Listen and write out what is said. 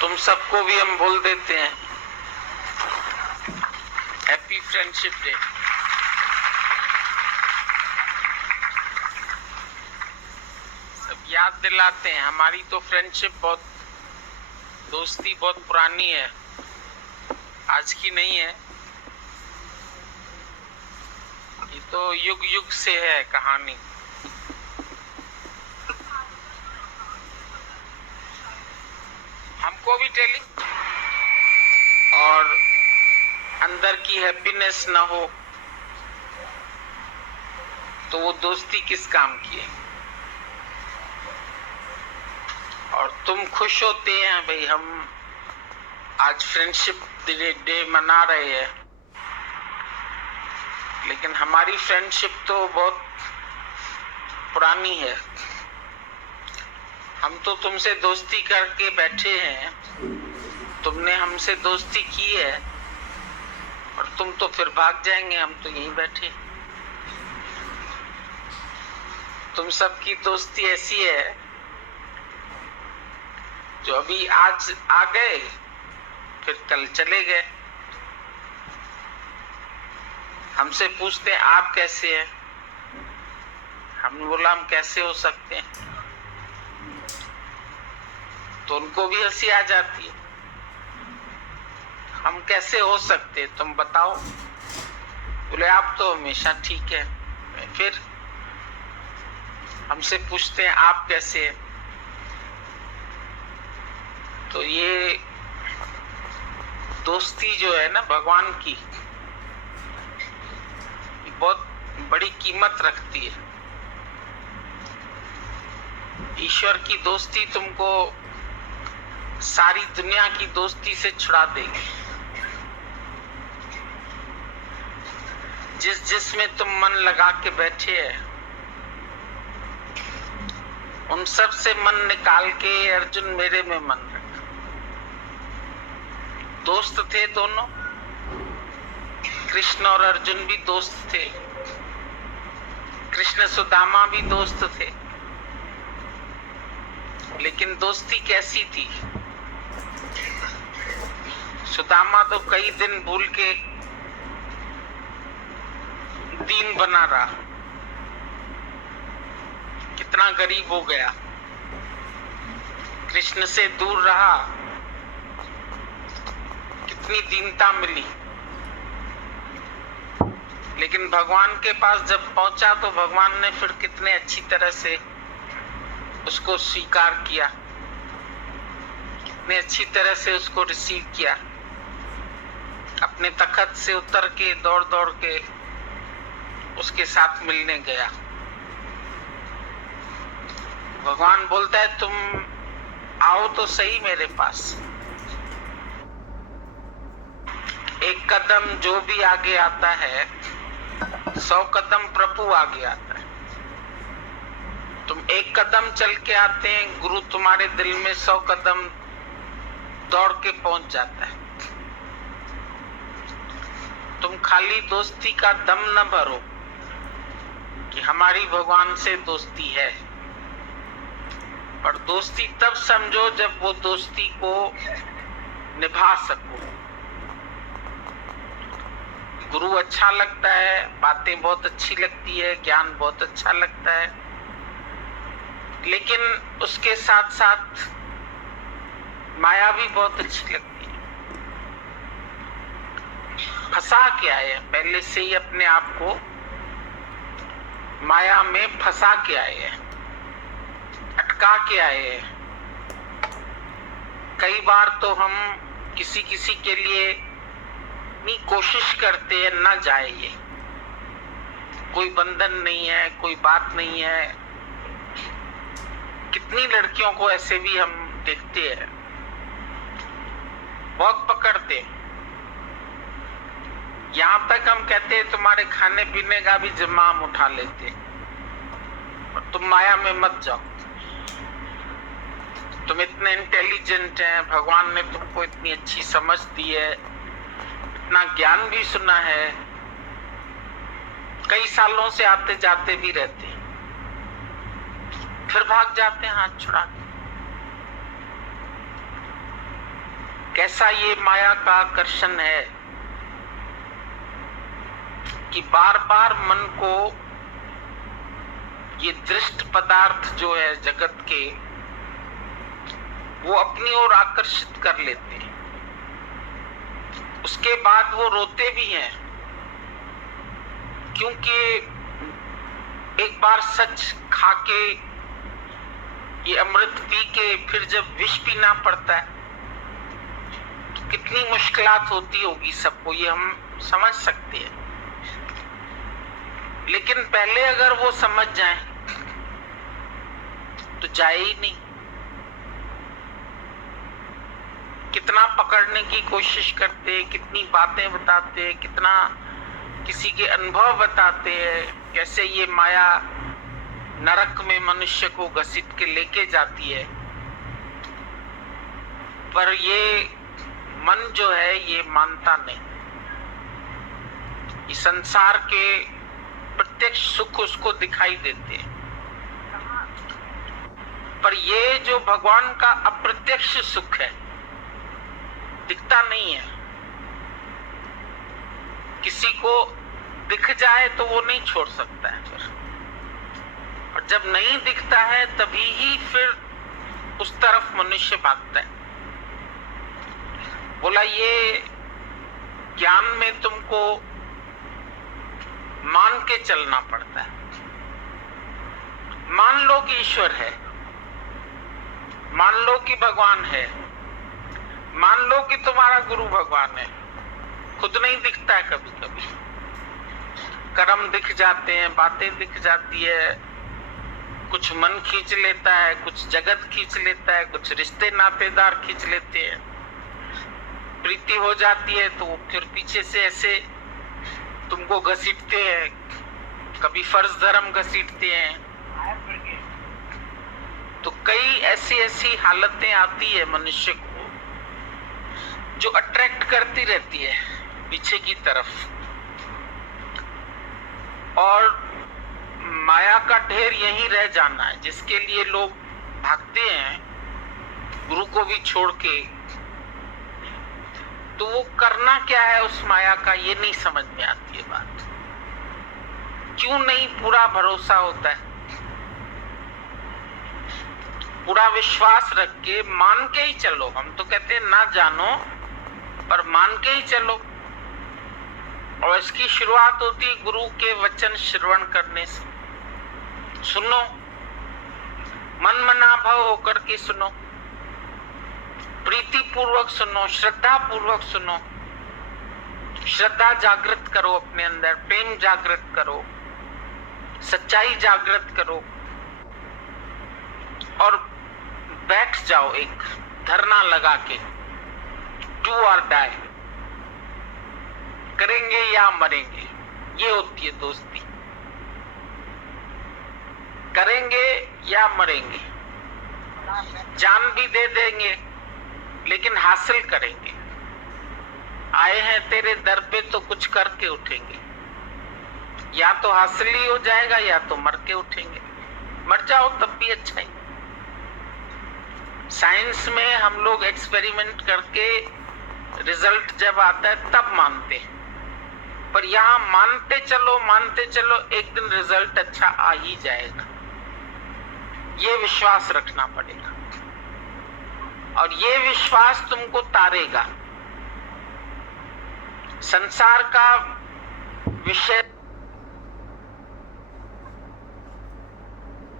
तुम सबको भी हम बोल देते हैं हैप्पी फ्रेंडशिप डे। सब याद दिलाते हैं, हमारी तो फ्रेंडशिप बहुत, दोस्ती बहुत पुरानी है, आज की नहीं है। ये तो युग युग से है कहानी। हमको भी टेलिंग और अंदर की हैप्पीनेस ना हो तो वो दोस्ती किस काम की है। और तुम खुश होते हैं भाई, हम आज फ्रेंडशिप डे मना रहे हैं, लेकिन हमारी फ्रेंडशिप तो बहुत पुरानी है। हम तो तुमसे दोस्ती करके बैठे हैं, तुमने हमसे दोस्ती की है और तुम तो फिर भाग जाएंगे, हम तो यहीं बैठे। तुम सबकी दोस्ती ऐसी है जो अभी आज आ गए फिर कल चले गए। हमसे पूछते हैं आप कैसे हैं, हमने बोला हम कैसे हो सकते हैं, तो उनको भी हंसी आ जाती है। हम कैसे हो सकते तुम बताओ, बोले आप तो हमेशा ठीक है। फिर हमसे पूछते हैं आप कैसे हैं, तो ये दोस्ती जो है ना भगवान की, बहुत बड़ी कीमत रखती है। ईश्वर की दोस्ती तुमको सारी दुनिया की दोस्ती से छुड़ा देगी। जिसमें तुम मन लगा के बैठे हैं, उन सब से मन निकाल के अर्जुन मेरे में मन रखा। दोस्त थे दोनों, कृष्ण और अर्जुन भी दोस्त थे, कृष्ण सुदामा भी दोस्त थे। लेकिन दोस्ती कैसी थी, सुदामा तो कई दिन भूल के दीन बना रहा, कितना गरीब हो गया, कृष्ण से दूर रहा, कितनी दीनता मिली। लेकिन भगवान के पास जब पहुंचा तो भगवान ने फिर कितने अच्छी तरह से उसको स्वीकार किया, कितने अच्छी तरह से उसको रिसीव किया। अपने तखत से उतर के दौड़ दौड़ के उसके साथ मिलने गया। भगवान बोलता है तुम आओ तो सही मेरे पास। एक कदम जो भी आगे आता है, 100 कदम प्रभु आगे आता है। तुम एक कदम चल के आते हैं, गुरु तुम्हारे दिल में 100 कदम दौड़ के पहुंच जाता है। तुम खाली दोस्ती का दम न भरो कि हमारी भगवान से दोस्ती है, पर दोस्ती तब समझो जब वो दोस्ती को निभा सको। गुरु अच्छा लगता है, बातें बहुत अच्छी लगती है, ज्ञान बहुत अच्छा लगता है, लेकिन उसके साथ साथ माया भी बहुत अच्छी लगती है। फंसा के आए हैं, पहले से ही अपने आप को माया में फंसा के आए हैं, अटका के आए हैं। कई बार तो हम किसी किसी के लिए इतनी कोशिश करते हैं ना जाए, ये कोई बंधन नहीं है, कोई बात नहीं है। कितनी लड़कियों को ऐसे भी हम देखते हैं, बहुत पकड़ते हैं। यहां तक हम कहते हैं तुम्हारे खाने पीने का भी जिम्मा हम उठा लेते, और तुम माया में मत जाओ। तुम इतने इंटेलिजेंट हैं, भगवान ने तुमको इतनी अच्छी समझ दी है, इतना ज्ञान भी सुना है, कई सालों से आते जाते भी रहते हैं, फिर भाग जाते हैं हाथ छुड़ा के। कैसा ये माया का आकर्षण है कि बार बार मन को ये दृष्ट पदार्थ जो है जगत के, वो अपनी ओर आकर्षित कर लेते हैं। उसके बाद वो रोते भी हैं, क्योंकि एक बार सच खा के, ये अमृत पी के फिर जब विष पीना पड़ता है तो कितनी मुश्किलात होती होगी सबको, ये हम समझ सकते हैं। लेकिन पहले अगर वो समझ जाएं तो जाए ही नहीं। कितना पकड़ने की कोशिश करते, कितनी बातें बताते, कितना किसी के अनुभव बताते हैं, कैसे ये माया नरक में मनुष्य को घसीट के लेके जाती है। पर ये मन जो है ये मानता नहीं। ये संसार के प्रत्यक्ष सुख उसको दिखाई देते हैं, पर ये जो भगवान का अप्रत्यक्ष सुख है दिखता नहीं है। किसी को दिख जाए तो वो नहीं छोड़ सकता है फिर, और जब नहीं दिखता है तभी ही फिर उस तरफ मनुष्य भागता है। बोला ये ज्ञान में तुमको मान के चलना पड़ता है। मान लो कि ईश्वर है, मान लो कि भगवान है, मान लो कि तुम्हारा गुरु भगवान है। खुद नहीं दिखता है, कभी कभी कर्म दिख जाते हैं, बातें दिख जाती है, कुछ मन खींच लेता है, कुछ जगत खींच लेता है, कुछ रिश्ते नातेदार खींच लेते हैं। प्रीति हो जाती है तो फिर पीछे से ऐसे तुमको घसीटते हैं, कभी फर्ज धर्म घसीटते हैं। तो कई ऐसी हालतें आती है मनुष्य को जो अट्रैक्ट करती रहती है पीछे की तरफ, और माया का ढेर यहीं रह जाना है, जिसके लिए लोग भागते हैं गुरु को भी छोड़ के। तो वो करना क्या है उस माया का, ये नहीं समझ में आती है बात। क्यों नहीं पूरा भरोसा होता है, पूरा विश्वास रख के मान के ही चलो। हम तो कहते हैं ना जानो पर मान के ही चलो। और इसकी शुरुआत होती है गुरु के वचन श्रवण करने से। सुनो, मन मना भाव होकर के सुनो, प्रीति पूर्वक सुनो, श्रद्धा पूर्वक सुनो। श्रद्धा जागृत करो अपने अंदर, प्रेम जागृत करो, सच्चाई जागृत करो, और बैठ जाओ एक धरना लगा के, डू और डाई, करेंगे या मरेंगे। ये होती है दोस्ती, करेंगे या मरेंगे। जान भी दे देंगे लेकिन हासिल करेंगे। आए हैं तेरे दर पे तो कुछ करके उठेंगे। या तो हासिल ही हो जाएगा या तो मर के उठेंगे। मर जाओ तब भी अच्छा ही। साइंस में हम लोग एक्सपेरिमेंट करके रिजल्ट जब आता है तब मानते हैं, पर यहाँ मानते चलो एक दिन रिजल्ट अच्छा आ ही जाएगा। ये विश्वास रखना पड़ेगा, और ये विश्वास तुमको तारेगा। संसार का विषय